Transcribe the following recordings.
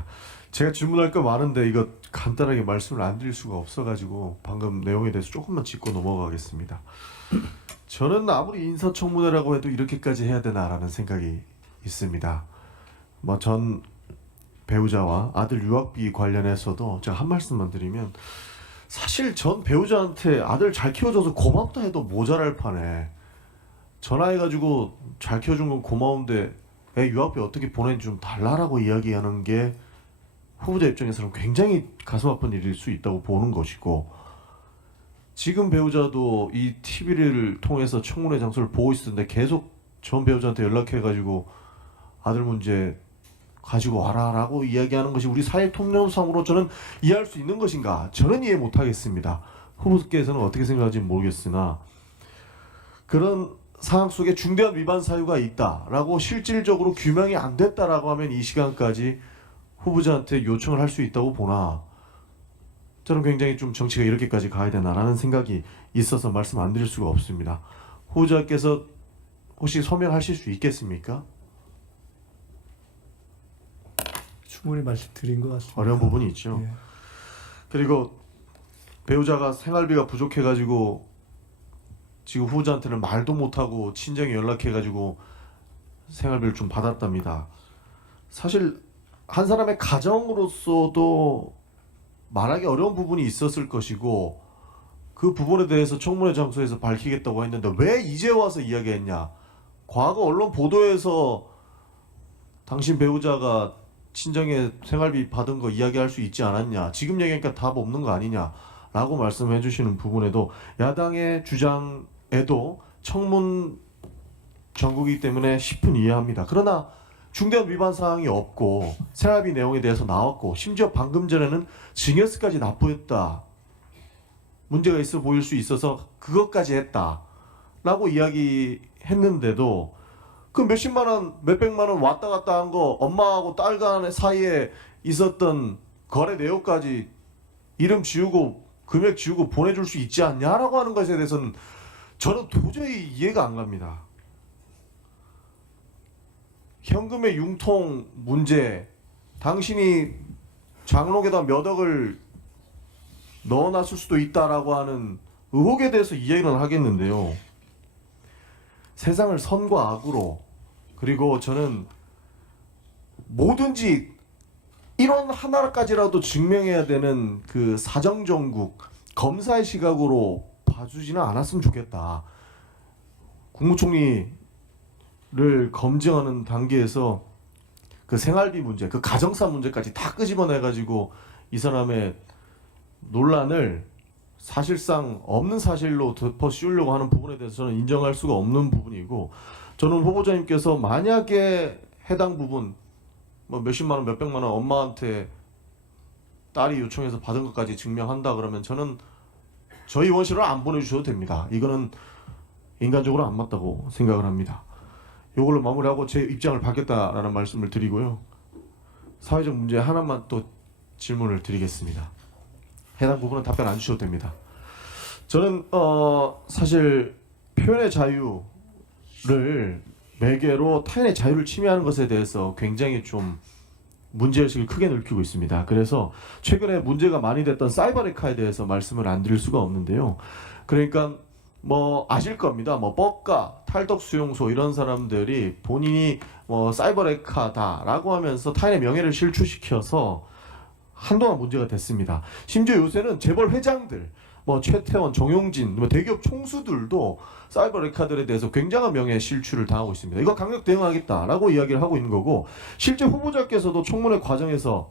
알겠습니다. 제가 질문할 거 많은데 이거 간단하게 말씀을 안 드릴 수가 없어가지고 방금 내용에 대해서 조금만 짚고 넘어가겠습니다. 저는 아무리 인사청문회라고 해도 이렇게까지 해야 되나라는 생각이 있습니다. 뭐 전 배우자와 아들 유학비 관련해서도 제가 한 말씀만 드리면, 사실 전 배우자한테 아들 잘 키워줘서 고맙다 해도 모자랄 판에 전화해가지고 잘 키워준 건 고마운데 애 유학비 어떻게 보내는지 좀 달라라고 이야기하는 게 후보자 입장에서는 굉장히 가슴 아픈 일일 수 있다고 보는 것이고, 지금 배우자도 이 TV를 통해서 청문회 장소를 보고 있었는데 계속 전 배우자한테 연락해가지고 아들 문제 가지고 와라라고 이야기하는 것이 우리 사회 통념상으로 저는 이해할 수 있는 것인가? 저는 이해 못하겠습니다. 후보께서는 어떻게 생각하는지 모르겠으나, 그런 상황 속에 중대한 위반 사유가 있다라고 실질적으로 규명이 안 됐다라고 하면 이 시간까지 후보자한테 요청을 할 수 있다고 보나, 저는 굉장히 좀 정치가 이렇게까지 가야 되나라는 생각이 있어서 말씀 안 드릴 수가 없습니다. 후보자께서 혹시 소명하실 수 있겠습니까? 충분히 말씀드린 것 같습니다. 어려운 부분이 있죠. 예. 그리고 배우자가 생활비가 부족해가지고 지금 후보자한테는 말도 못하고 친정에 연락해가지고 생활비를 좀 받았답니다. 사실 한 사람의 가정으로서도 말하기 어려운 부분이 있었을 것이고, 그 부분에 대해서 청문회 장소에서 밝히겠다고 했는데 왜 이제 와서 이야기했냐? 과거 언론 보도에서 당신 배우자가 친정에 생활비 받은 거 이야기할 수 있지 않았냐? 지금 얘기하니까 답 없는 거 아니냐? 라고 말씀해 주시는 부분에도 야당의 주장에도 청문 정국이기 때문에 10분 이해합니다. 그러나 중대한 위반 사항이 없고 생활비 내용에 대해서 나왔고, 심지어 방금 전에는 증여세까지 납부했다, 문제가 있어 보일 수 있어서 그것까지 했다 라고 이야기했는데도 그 몇십만 원, 몇백만 원 왔다 갔다 한 거, 엄마하고 딸 간 사이에 있었던 거래 내역까지 이름 지우고 금액 지우고 보내줄 수 있지 않냐라고 하는 것에 대해서는 저는 도저히 이해가 안 갑니다. 현금의 융통 문제, 당신이 장롱에다 몇 억을 넣어놨을 수도 있다라고 하는 의혹에 대해서 이야기를 하겠는데요. 세상을 선과 악으로, 그리고 저는 뭐든지 1원 하나까지라도 증명해야 되는 그 사정정국, 검사의 시각으로 봐주지는 않았으면 좋겠다. 국무총리를 검증하는 단계에서 그 생활비 문제, 그 가정사 문제까지 다 끄집어내가지고 이 사람의 논란을 사실상 없는 사실로 덮어 씌우려고 하는 부분에 대해서는 인정할 수가 없는 부분이고, 저는 후보자님께서 만약에 해당 부분 뭐 몇십만 원, 몇백만 원 엄마한테 딸이 요청해서 받은 것까지 증명한다 그러면 저는 저희 의원실을 안 보내주셔도 됩니다. 이거는 인간적으로 안 맞다고 생각을 합니다. 이걸로 마무리하고 제 입장을 받겠다라는 말씀을 드리고요. 사회적 문제 하나만 또 질문을 드리겠습니다. 해당 부분은 답변 안 주셔도 됩니다. 저는 사실 표현의 자유를 매개로 타인의 자유를 침해하는 것에 대해서 굉장히 좀 문제의식을 크게 넓히고 있습니다. 그래서 최근에 문제가 많이 됐던 사이버레카에 대해서 말씀을 안 드릴 수가 없는데요. 그러니까 뭐 아실 겁니다. 뭐 뻑가, 탈덕수용소 이런 사람들이 본인이 뭐 사이버레카다라고 하면서 타인의 명예를 실추시켜서 한동안 문제가 됐습니다. 심지어 요새는 재벌 회장들, 뭐 최태원, 정용진, 뭐 대기업 총수들도 사이버레카들에 대해서 굉장한 명예 실추를 당하고 있습니다. 이거 강력 대응하겠다라고 이야기를 하고 있는 거고, 실제 후보자께서도 청문회 과정에서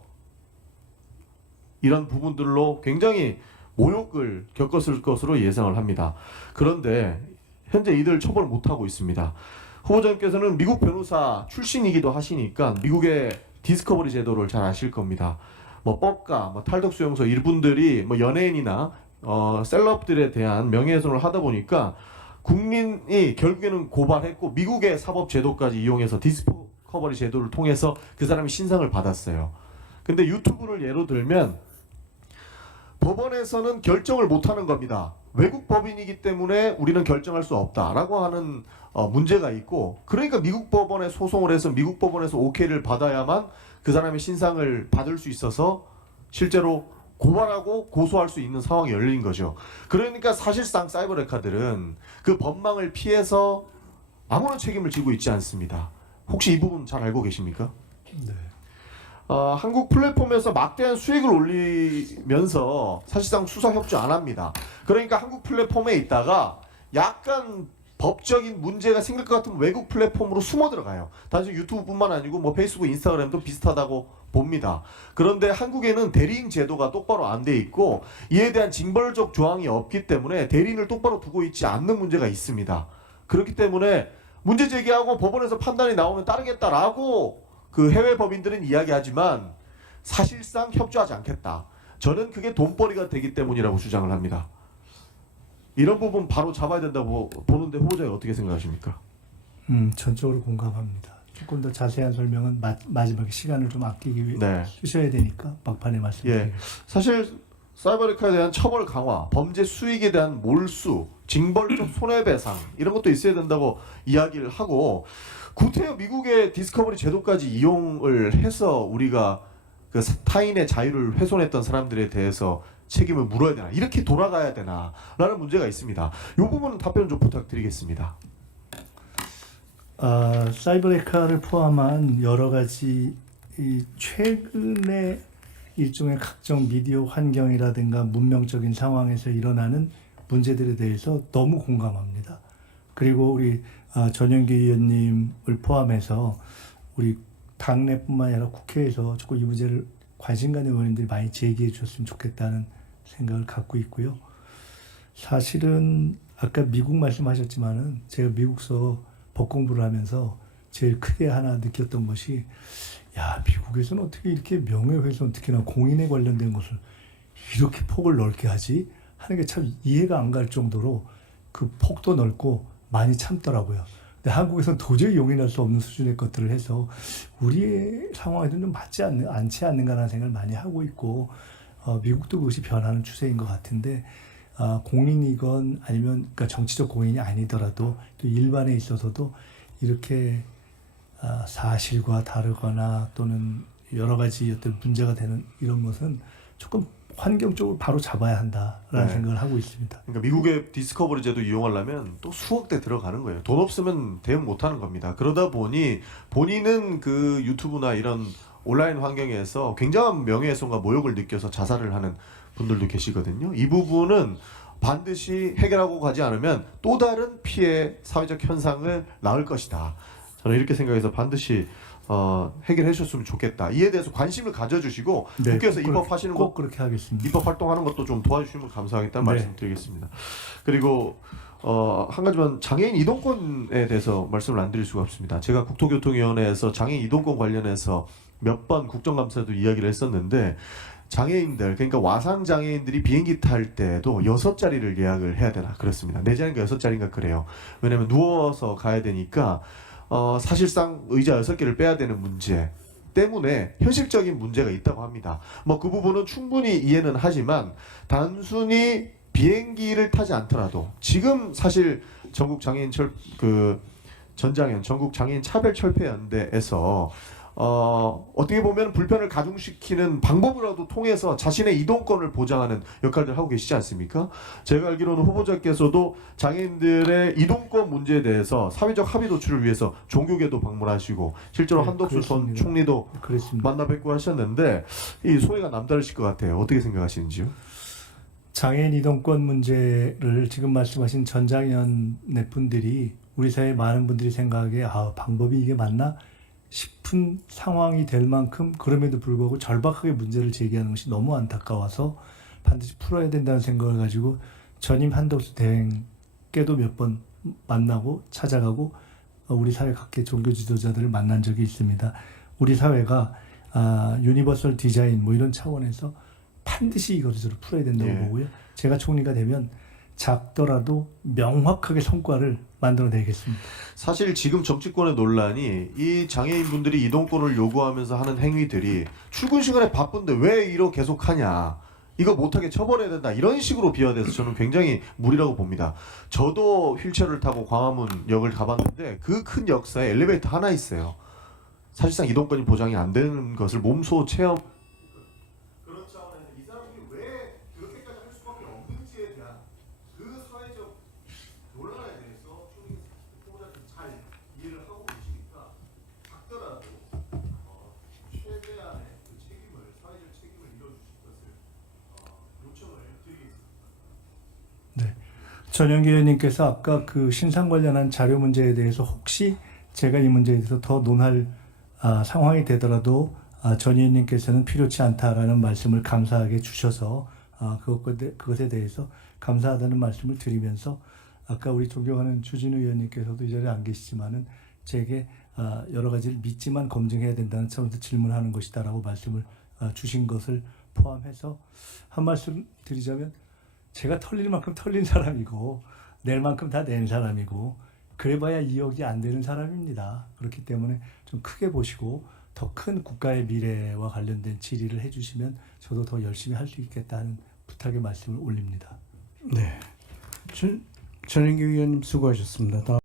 이런 부분들로 굉장히 모욕을 겪었을 것으로 예상을 합니다. 그런데 현재 이들 처벌 못하고 있습니다. 후보자님께서는 미국 변호사 출신이기도 하시니까 미국의 디스커버리 제도를 잘 아실 겁니다. 뭐 뻑가, 뭐 탈덕수용소 이분들이 뭐 연예인이나 셀럽들에 대한 명예훼손을 하다 보니까 국민이 결국에는 고발했고 미국의 사법 제도까지 이용해서 디스커버리 제도를 통해서 그 사람이 신상을 받았어요. 근데 유튜브를 예로 들면 법원에서는 결정을 못하는 겁니다. 외국 법인이기 때문에 우리는 결정할 수 없다라고 하는 문제가 있고, 그러니까 미국 법원에 소송을 해서 미국 법원에서 오케이를 받아야만 그 사람의 신상을 받을 수 있어서 실제로 고발하고 고소할 수 있는 상황이 열린 거죠. 그러니까 사실상 사이버 레카들은 그 법망을 피해서 아무런 책임을 지고 있지 않습니다. 혹시 이 부분 잘 알고 계십니까? 네. 한국 플랫폼에서 막대한 수익을 올리면서 사실상 수사 협조 안 합니다. 그러니까 한국 플랫폼에 있다가 약간 법적인 문제가 생길 것 같으면 외국 플랫폼으로 숨어 들어가요. 단지 유튜브뿐만 아니고 뭐 페이스북, 인스타그램도 비슷하다고 봅니다. 그런데 한국에는 대리인 제도가 똑바로 안 돼 있고 이에 대한 징벌적 조항이 없기 때문에 대리인을 똑바로 두고 있지 않는 문제가 있습니다. 그렇기 때문에 문제 제기하고 법원에서 판단이 나오면 따르겠다라고 그 해외 법인들은 이야기하지만 사실상 협조하지 않겠다. 저는 그게 돈벌이가 되기 때문이라고 주장을 합니다. 이런 부분 바로 잡아야 된다고 보는데 후보자님 어떻게 생각하십니까? 전적으로 공감합니다. 조금 더 자세한 설명은 마지막에 시간을 좀 아끼기 위해 네. 주셔야 되니까 막판에 말씀드리겠습니다. 사실 사이버레카에 대한 처벌 강화, 범죄 수익에 대한 몰수, 징벌적 손해배상 이런 것도 있어야 된다고 이야기를 하고 구태여 미국의 디스커버리 제도까지 이용을 해서 우리가 그 타인의 자유를 훼손했던 사람들에 대해서 책임을 물어야 되나 이렇게 돌아가야 되나 라는 문제가 있습니다. 이 부분은 답변 좀 부탁드리겠습니다. 사이버레카를 포함한 여러 가지 이 최근의 일종의 각종 미디어 환경이라든가 문명적인 상황에서 일어나는 문제들에 대해서 너무 공감합니다. 그리고 우리 전영기 의원님을 포함해서 우리 당내뿐만 아니라 국회에서 조금 이 문제를 관심 가는 의원님들이 많이 제기해 주셨으면 좋겠다는 생각을 갖고 있고요. 사실은 아까 미국 말씀하셨지만은 제가 미국서 법 공부를 하면서 제일 크게 하나 느꼈던 것이 야, 미국에서는 어떻게 이렇게 명예훼손 특히나 공인에 관련된 것을 이렇게 폭을 넓게 하지? 하는 게 참 이해가 안 갈 정도로 그 폭도 넓고 많이 참더라고요. 근데 한국에서는 도저히 용인할 수 없는 수준의 것들을 해서 우리의 상황에도 좀 맞지 않지 않는가라는 생각을 많이 하고 있고 미국도 그것이 변하는 추세인 것 같은데 공인이건 아니면 그러니까 정치적 공인이 아니더라도 또 일반에 있어서도 이렇게 사실과 다르거나 또는 여러 가지 어떤 문제가 되는 이런 것은 조금 환경적으로 바로 잡아야 한다라는 생각을 하고 있습니다. 그러니까 미국의 디스커버리 제도 이용하려면 또 수억대 들어가는 거예요. 돈 없으면 대응 못하는 겁니다. 그러다 보니 본인은 그 유튜브나 이런 온라인 환경에서 굉장한 명예훼손과 모욕을 느껴서 자살을 하는 분들도 계시거든요. 이 부분은 반드시 해결하고 가지 않으면 또 다른 피해 사회적 현상을 낳을 것이다. 저는 이렇게 생각해서 반드시 해결해 주셨으면 좋겠다. 이에 대해서 관심을 가져주시고 네, 국회에서 입법하시는 꼭 그렇게 하겠습니다. 입법 활동하는 것도 좀 도와주시면 감사하겠다는 네. 말씀드리겠습니다. 그리고 한 가지만 장애인 이동권에 대해서 말씀을 안 드릴 수가 없습니다. 제가 국토교통위원회에서 장애인 이동권 관련해서 몇 번 국정감사도 이야기를 했었는데 장애인들 그러니까 와상 장애인들이 비행기 탈 때도 6자리를 예약을 해야 되나 그렇습니다. 4자리인가 6자리인가 그래요. 왜냐면 누워서 가야 되니까 사실상 의자 6개를 빼야 되는 문제 때문에 현실적인 문제가 있다고 합니다. 뭐 그 부분은 충분히 이해는 하지만 단순히 비행기를 타지 않더라도 지금 사실 전국 장애인 전장현 전국 장애인 차별철폐연대에서 어떻게 보면 불편을 가중시키는 방법이라도 통해서 자신의 이동권을 보장하는 역할을 하고 계시지 않습니까? 제가 알기로는 후보자께서도 장애인들의 이동권 문제에 대해서 사회적 합의 도출을 위해서 종교계도 방문하시고 실제로 네, 한덕수 전 그렇습니다. 총리도 그렇습니다. 만나 뵙고 하셨는데 이 소회가 남다르실 것 같아요. 어떻게 생각하시는지요? 장애인 이동권 문제를 지금 말씀하신 전장현의 분들이 우리 사회 많은 분들이 생각하기에 방법이 이게 맞나 싶은 상황이 될 만큼 그럼에도 불구하고 절박하게 문제를 제기하는 것이 너무 안타까워서 반드시 풀어야 된다는 생각을 가지고 전임 한덕수 대행께도 몇 번 만나고 찾아가고 우리 사회 각계 종교 지도자들을 만난 적이 있습니다. 우리 사회가 유니버설 디자인 뭐 이런 차원에서 반드시 이것을 풀어야 된다고 보고요. 제가 총리가 되면 작더라도 명확하게 성과를 만들어내겠습니다. 사실 지금 정치권의 논란이 이 장애인분들이 이동권을 요구하면서 하는 행위들이 출근 시간에 바쁜데 왜 이러 계속하냐 이거 못하게 처벌해야 된다 이런 식으로 비화돼서 저는 굉장히 무리라고 봅니다. 저도 휠체어를 타고 광화문역을 가봤는데 그 큰 역사에 엘리베이터 하나 있어요. 사실상 이동권이 보장이 안 되는 것을 몸소 체험 그런 차원에서 이 사람들이 왜 그렇게까지 할 수밖에 없는지에 대한 그 사회적 논란에 대해서 초딩 후보자들 잘 이해를 하고 계시니까 작더라도 최대한의 그 책임을 사회적 책임을 이뤄주실 것을 요청을 드리겠습니다. 네. 전영기 의원님께서 아까 그 신상 관련한 자료 문제에 대해서 혹시 제가 이 문제에 대해서 더 논할 상황이 되더라도 전 의원님께서는 필요치 않다라는 말씀을 감사하게 주셔서 그것에 대해서 감사하다는 말씀을 드리면서 아까 우리 존경하는 주진우 의원님께서도 이 자리에 안 계시지만은 제게 여러 가지를 믿지만 검증해야 된다는 차원에서 질문하는 것이다라고 말씀을 주신 것을 포함해서 한 말씀 드리자면 제가 털릴 만큼 털린 사람이고 낼 만큼 다 낸 사람이고 그래봐야 2억이 안 되는 사람입니다. 그렇기 때문에 좀 크게 보시고 더 큰 국가의 미래와 관련된 질의를 해주시면 저도 더 열심히 할 수 있겠다는 부탁의 말씀을 올립니다. 네. 전영기 의원님 수고하셨습니다.